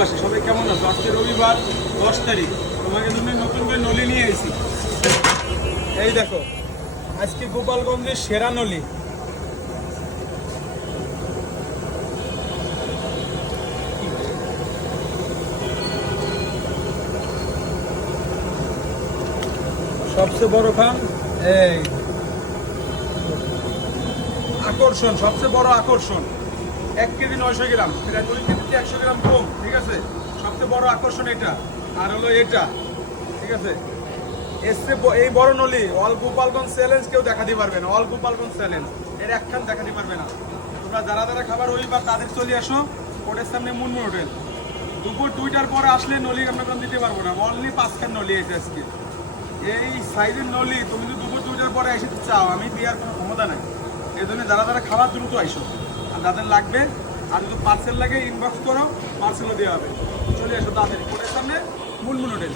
পাশে সবাই কেমন আছো? আজকে রবিবার 10 তারিখ, তোমাদের জন্য নতুন করে নলি নিয়ে এসেছি। এই দেখো, আজকে গোপালগঞ্জের সেরা নলি। সবচেয়ে বড় খান, এই আকর্ষণ, সবচেয়ে বড় আকর্ষণ 1 কেজি 900 গ্রাম, প্রায় 2 কেজিতে 100 গ্রাম কম। ঠিক আছে, সবচেয়ে বড় আকর্ষণ এটা। আর হলো এটা, ঠিক আছে। এই বড় নলি অল গোপালগঞ্জ চ্যালেঞ্জ কেউ দেখাতে পারবে না। অল গোপালগঞ্জ চ্যালেঞ্জ এর একখান দেখাতে পারবে না। তোমরা যারা যারা খাবার রবিবার তাদের চলে আসো কোর্টের সামনে মুনমুন হোটেল। দুপুর 2টার পরে আসলে নলি আমরা কোনো দিতে পারবো না। অনলি 5 খান নলি এসে আজকে এই সাইজের নলি। তুমি যদি দুপুর 2টার পরে এসে চাও, আমি দেওয়ার কোনো ক্ষমতা নাই। এই জন্য যারা যারা খাবার দ্রুত আইসো, আর যাদের লাগবে আর যদি পার্সেল লাগে ইনবক্স করো, পার্সেলও দেওয়া হবে। চলে আসো তাড়াতাড়ি কোর্টের সামনে মুনমুন হোটেল।